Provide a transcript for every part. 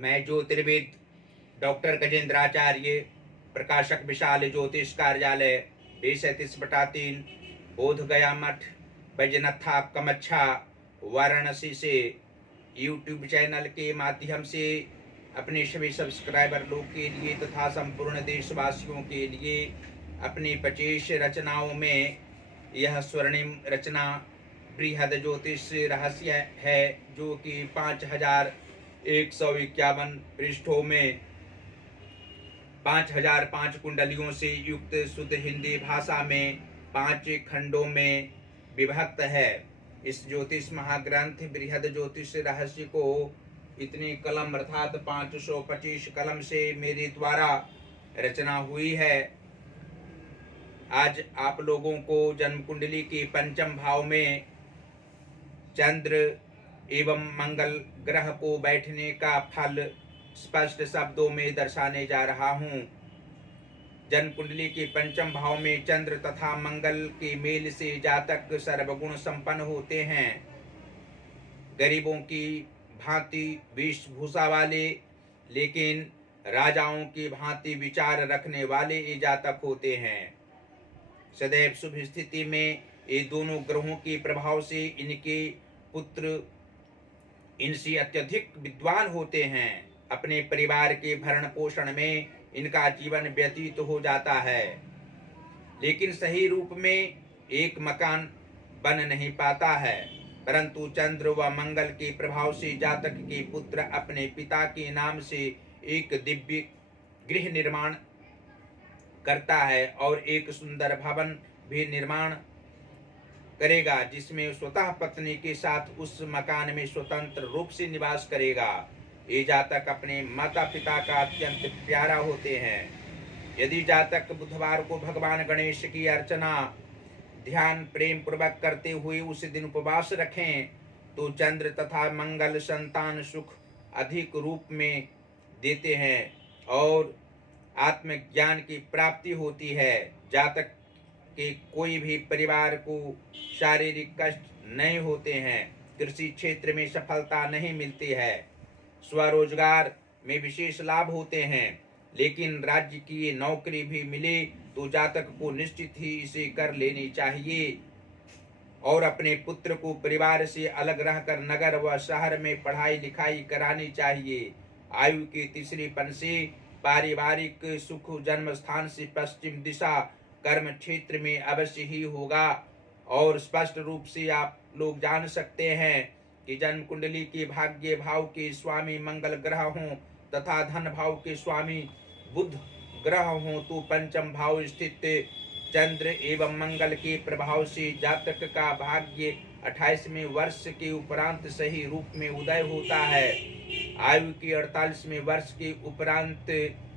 मैं ज्योतिर्विद डॉक्टर गजेंद्राचार्य, प्रकाशक विशाल ज्योतिष कार्यालय, 37/3, बोध गया मठ, बैजनाथ कमच्छा, वाराणसी से यूट्यूब चैनल के माध्यम से अपने सभी सब्सक्राइबर लोग के लिए तथा संपूर्ण देशवासियों के लिए अपनी 25 रचनाओं में यह स्वर्णिम रचना बृहद ज्योतिष रहस्य है, जो कि 5151 पृष्ठों में 5005 कुंडलियों से युक्त शुद्ध हिंदी भाषा में 5 खंडों में विभक्त है। इस ज्योतिष महाग्रंथ बृहद ज्योतिष रहस्य को इतनी कलम अर्थात 525 कलम से मेरे द्वारा रचना हुई है। आज आप लोगों को जन्म कुंडली के पंचम भाव में चंद्र एवं मंगल ग्रह को बैठने का फल स्पष्ट शब्दों में दर्शाने जा रहा हूँ। जन्म कुंडली के पंचम भाव में चंद्र तथा मंगल के मेल से जातक सर्वगुण संपन्न होते हैं। गरीबों की भांति वेशभूषा वाले, लेकिन राजाओं की भांति विचार रखने वाले ये जातक होते हैं। सदैव शुभ स्थिति में ये दोनों ग्रहों के प्रभाव से इनके पुत्र इनसे अत्यधिक विद्वान होते हैं। अपने परिवार के भरण पोषण में इनका जीवन व्यतीत हो जाता है, लेकिन सही रूप में एक मकान बन नहीं पाता है। परंतु चंद्र व मंगल के प्रभाव से जातक के पुत्र अपने पिता के नाम से एक दिव्य गृह निर्माण करता है और एक सुंदर भवन भी निर्माण करेगा, जिसमें स्वतः पत्नी के साथ उस मकान में स्वतंत्र रूप से निवास करेगा। ये जातक अपने माता पिता का अत्यंत प्यारा होते हैं। यदि जातक बुधवार को भगवान गणेश की अर्चना ध्यान प्रेम पूर्वक करते हुए उस दिन उपवास रखें, तो चंद्र तथा मंगल संतान सुख अधिक रूप में देते हैं और आत्मज्ञान की प्राप्ति होती है। जातक के कोई भी परिवार को शारीरिक कष्ट नहीं होते हैं। कृषि क्षेत्र में सफलता नहीं मिलती है। स्वरोजगार में विशेष लाभ होते हैं, लेकिन राज्य की नौकरी भी मिले तो जातक को निश्चित ही इसे कर लेनी चाहिए और अपने पुत्र को परिवार से अलग रहकर नगर व शहर में पढ़ाई लिखाई करानी चाहिए। आयु के तीसरे पन से पारिवारिक सुख जन्म स्थान से पश्चिम दिशा कर्म क्षेत्र में अवश्य ही होगा। और स्पष्ट रूप से आप लोग जान सकते हैं कि जन्म कुंडली के भाग्य भाव के स्वामी मंगल ग्रह हों तथा धन भाव के स्वामी बुध ग्रह हों, तो पंचम भाव स्थित चंद्र एवं मंगल के प्रभाव से जातक का भाग्य 28वें वर्ष के उपरांत सही रूप में उदय होता है। आयु के 48वें वर्ष के उपरांत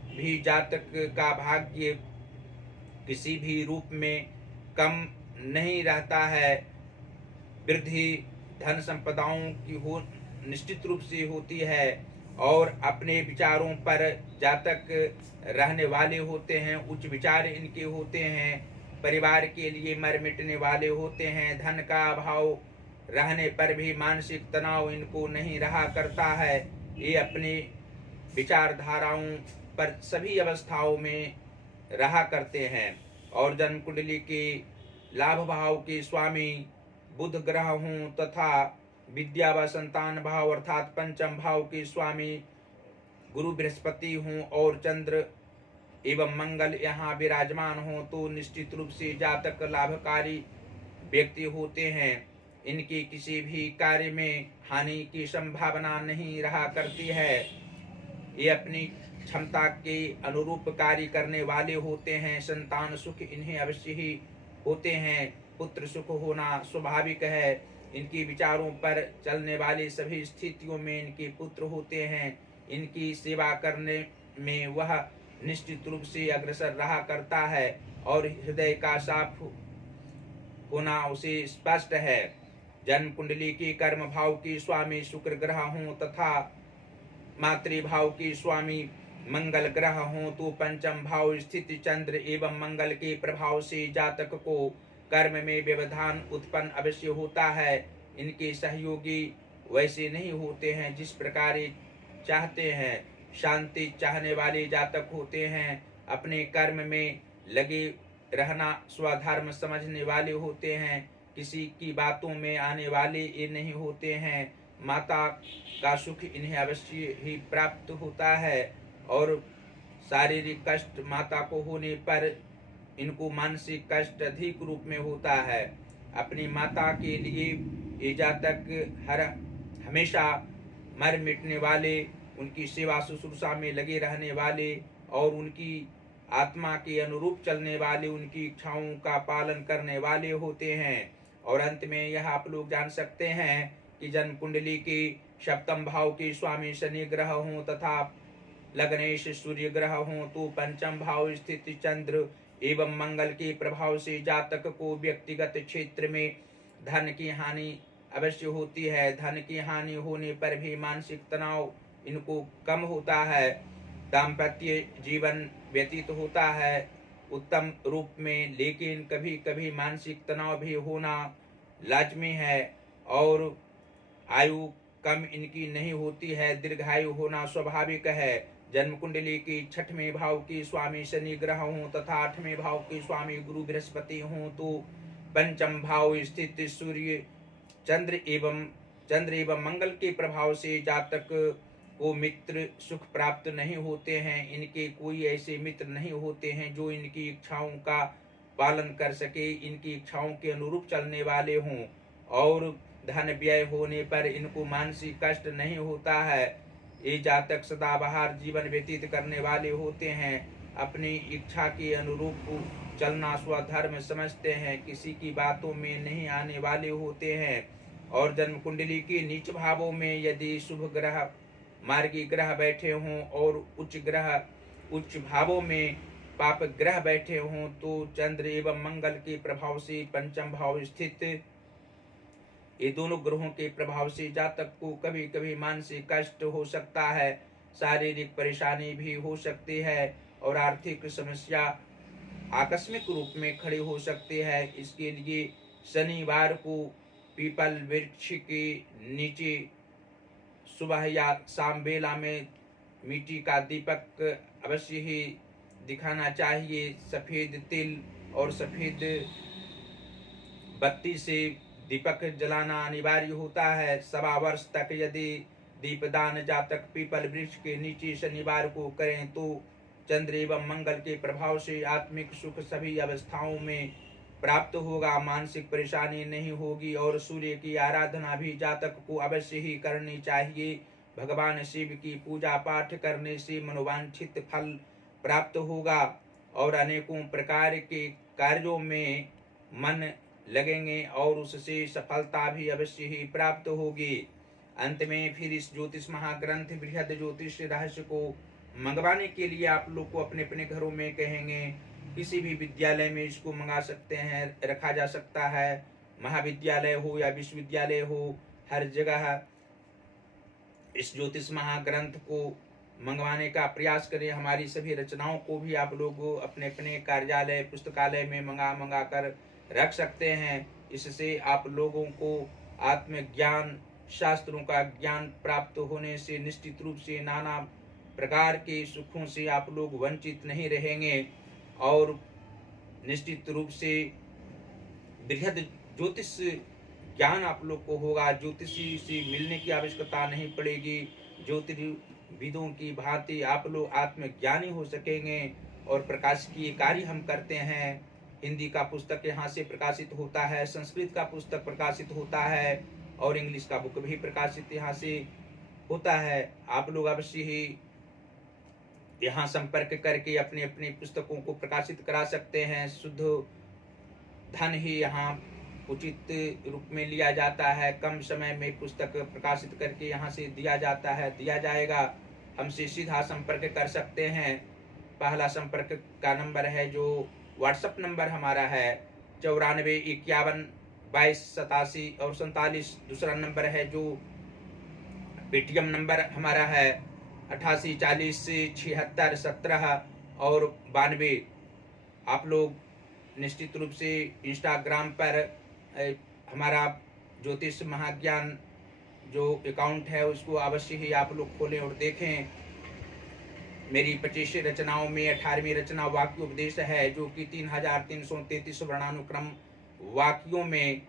भी जातक का भाग्य किसी भी रूप में कम नहीं रहता है। वृद्धि धन संपदाओं की हो निश्चित रूप से होती है और अपने विचारों पर जातक रहने वाले होते हैं। उच्च विचार इनके होते हैं। परिवार के लिए मर मिटने वाले होते हैं। धन का अभाव रहने पर भी मानसिक तनाव इनको नहीं रहा करता है। ये अपने विचारधाराओं पर सभी अवस्थाओं में रहा करते हैं। और जन्म कुंडली के लाभ भाव के स्वामी बुध ग्रह हों तथा विद्या व संतान भाव अर्थात पंचम भाव के स्वामी गुरु बृहस्पति हों और चंद्र एवं मंगल यहाँ विराजमान हों, तो निश्चित रूप से जातक लाभकारी व्यक्ति होते हैं। इनकी किसी भी कार्य में हानि की संभावना नहीं रहा करती है। ये अपनी क्षमता के अनुरूप कार्य करने वाले होते हैं। संतान सुख इन्हें अवश्य ही होते हैं। पुत्र सुख होना स्वाभाविक है। इनकी विचारों पर चलने वाली सभी स्थितियों में इनके पुत्र होते हैं। इनकी सेवा करने में वह निश्चित रूप से अग्रसर रहा करता है और हृदय का साफ होना उसे स्पष्ट है। जन्म कुंडली के कर्म भाव के स्वामी शुक्र ग्रह हों तथा मातृभाव के स्वामी मंगल ग्रह हों, तो पंचम भाव स्थित चंद्र एवं मंगल के प्रभाव से जातक को कर्म में व्यवधान उत्पन्न अवश्य होता है। इनके सहयोगी वैसे नहीं होते हैं जिस प्रकार चाहते हैं। शांति चाहने वाले जातक होते हैं। अपने कर्म में लगे रहना स्वधर्म समझने वाले होते हैं। किसी की बातों में आने वाले ये नहीं होते हैं। माता का सुख इन्हें अवश्य ही प्राप्त होता है और शारीरिक कष्ट माता को होने पर इनको मानसिक कष्ट अधिक रूप में होता है। अपनी माता के लिए ये जातक हमेशा मर मिटने वाले, उनकी सेवा शुश्रूषा में लगे रहने वाले और उनकी आत्मा के अनुरूप चलने वाले, उनकी इच्छाओं का पालन करने वाले होते हैं। और अंत में यह आप लोग जान सकते हैं कि जन्म कुंडली के सप्तम भाव के स्वामी शनि ग्रह हों तथा लग्नेश सूर्य ग्रह हों तो पंचम भाव स्थित चंद्र एवं मंगल के प्रभाव से जातक को व्यक्तिगत क्षेत्र में धन की हानि अवश्य होती है। धन की हानि होने पर भी मानसिक तनाव इनको कम होता है। दाम्पत्य जीवन व्यतीत होता है उत्तम रूप में, लेकिन कभी कभी मानसिक तनाव भी होना लाजमी है और आयु कम इनकी नहीं होती है, दीर्घायु होना स्वाभाविक है। जन्म कुंडली की 6वें भाव के स्वामी शनि ग्रह हों तथा 8वें भाव के स्वामी गुरु बृहस्पति हों तो पंचम भाव स्थित सूर्य चंद्र एवं मंगल के प्रभाव से जातक को मित्र सुख प्राप्त नहीं होते हैं। इनके कोई ऐसे मित्र नहीं होते हैं जो इनकी इच्छाओं का पालन कर सके, इनकी इच्छाओं के अनुरूप चलने वाले हों और धन व्यय होने पर इनको मानसिक कष्ट नहीं होता है। ये जातक सदाबहार जीवन व्यतीत करने वाले होते हैं। अपनी इच्छा के अनुरूप चलना स्वधर्म समझते हैं, किसी की बातों में नहीं आने वाले होते हैं। और जन्म कुंडली के नीच भावों में यदि शुभ ग्रह मार्गी ग्रह बैठे हों और उच्च भावों में पाप ग्रह बैठे हों तो चंद्र एवं मंगल के प्रभाव से पंचम भाव स्थित ये दोनों ग्रहों के प्रभाव से जातक को कभी कभी मानसिक कष्ट हो सकता है, शारीरिक परेशानी भी हो सकती है और आर्थिक समस्या आकस्मिक रूप में खड़ी हो सकती है। इसके लिए शनिवार को पीपल वृक्ष के नीचे सुबह या शाम बेला में मिट्टी का दीपक अवश्य ही दिखाना चाहिए। सफेद तिल और सफेद बत्ती से दीपक जलाना अनिवार्य होता है। 1.25 वर्ष तक यदि दीपदान जातक पीपल वृक्ष के नीचे शनिवार को करें तो चंद्र एवं मंगल के प्रभाव से आत्मिक सुख सभी अवस्थाओं में प्राप्त होगा, मानसिक परेशानी नहीं होगी। और सूर्य की आराधना भी जातक को अवश्य ही करनी चाहिए। भगवान शिव की पूजा पाठ करने से मनोवांछित फल प्राप्त होगा और अनेकों प्रकार के कार्यों में मन लगेंगे और उससे सफलता भी अवश्य ही प्राप्त होगी। अंत में फिर इस ज्योतिष महाग्रंथ बृहद ज्योतिष रहस्य को मंगवाने के लिए आप लोग को अपने अपने घरों में कहेंगे। किसी भी विद्यालय में इसको मंगा सकते हैं, रखा जा सकता है। महाविद्यालय हो या विश्वविद्यालय हो, हर जगह इस ज्योतिष महाग्रंथ को मंगवाने का प्रयास करें। हमारी सभी रचनाओं को भी आप लोग अपने अपने कार्यालय पुस्तकालय में मंगा कर रख सकते हैं। इससे आप लोगों को आत्मज्ञान शास्त्रों का ज्ञान प्राप्त होने से निश्चित रूप से नाना प्रकार के सुखों से आप लोग वंचित नहीं रहेंगे और निश्चित रूप से बृहद ज्योतिष ज्ञान आप लोग को होगा। ज्योतिषी से मिलने की आवश्यकता नहीं पड़ेगी। ज्योतिर्विदों की भांति आप लोग आत्मज्ञानी हो सकेंगे। और प्रकाशिकीय कार्य हम करते हैं। हिंदी का पुस्तक यहाँ से प्रकाशित होता है, संस्कृत का पुस्तक प्रकाशित होता है और इंग्लिश का बुक भी प्रकाशित यहाँ से होता है। आप लोग अवश्य ही यहाँ संपर्क करके अपनी अपनी पुस्तकों को प्रकाशित करा सकते हैं। शुद्ध धन ही यहाँ उचित रूप में लिया जाता है। कम समय में पुस्तक प्रकाशित करके यहाँ से दिया जाएगा। हमसे सीधा संपर्क कर सकते हैं। पहला संपर्क का नंबर है जो व्हाट्सएप नंबर हमारा है 94512287 दूसरा नंबर है जो पेटीएम नंबर हमारा है 88407617 और 92। आप लोग निश्चित रूप से इंस्टाग्राम पर हमारा ज्योतिष महाज्ञान जो अकाउंट है उसको अवश्य ही आप लोग खोलें और देखें। मेरी 25 रचनाओं में 18वीं रचना वाक्योपदेश है, जो कि 3333 वर्णानुक्रम वाक्यों में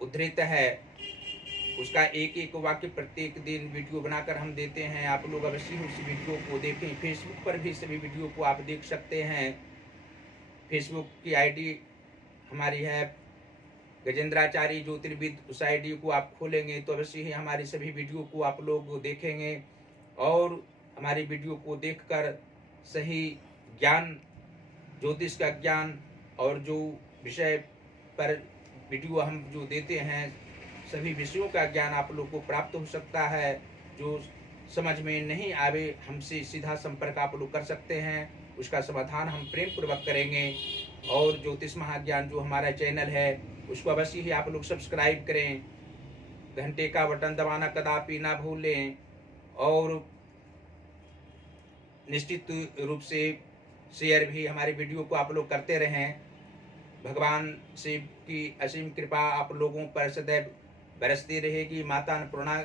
उद्धृत है। उसका एक एक वाक्य प्रत्येक दिन वीडियो बनाकर हम देते हैं। आप लोग अवश्य उस वीडियो को देखें। फेसबुक पर भी सभी वीडियो को आप देख सकते हैं। फेसबुक की आईडी हमारी है गजेंद्राचारी ज्योतिर्विद। उस आईडी को आप खोलेंगे तो अवश्य ही हमारी सभी वीडियो को आप लोग देखेंगे और हमारी वीडियो को देखकर सही ज्ञान, ज्योतिष का ज्ञान और जो विषय पर वीडियो हम जो देते हैं सभी विषयों का ज्ञान आप लोग को प्राप्त हो सकता है। जो समझ में नहीं आवे हमसे सीधा संपर्क आप लोग कर सकते हैं, उसका समाधान हम प्रेम पूर्वक करेंगे। और ज्योतिष महाज्ञान जो हमारा चैनल है उसको अवश्य ही आप लोग सब्सक्राइब करें, घंटे का बटन दबाना कदापि ना भूलें और निश्चित रूप से शेयर भी हमारे वीडियो को आप लोग करते रहें। भगवान शिव की असीम कृपा आप लोगों पर सदैव बरसती रहेगी। माता अन्नपूर्णा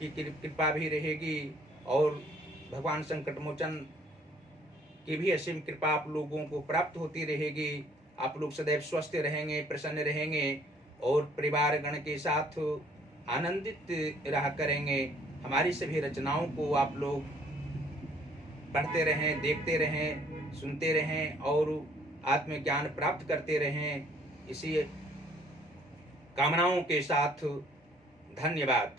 की कृपा भी रहेगी और भगवान संकट मोचन की भी असीम कृपा आप लोगों को प्राप्त होती रहेगी। आप लोग सदैव स्वस्थ रहेंगे, प्रसन्न रहेंगे और परिवार गण के साथ आनंदित रहा करेंगे। हमारी सभी रचनाओं को आप लोग पढ़ते रहें, देखते रहें, सुनते रहें और आत्मज्ञान प्राप्त करते रहें। इसी कामनाओं के साथ धन्यवाद।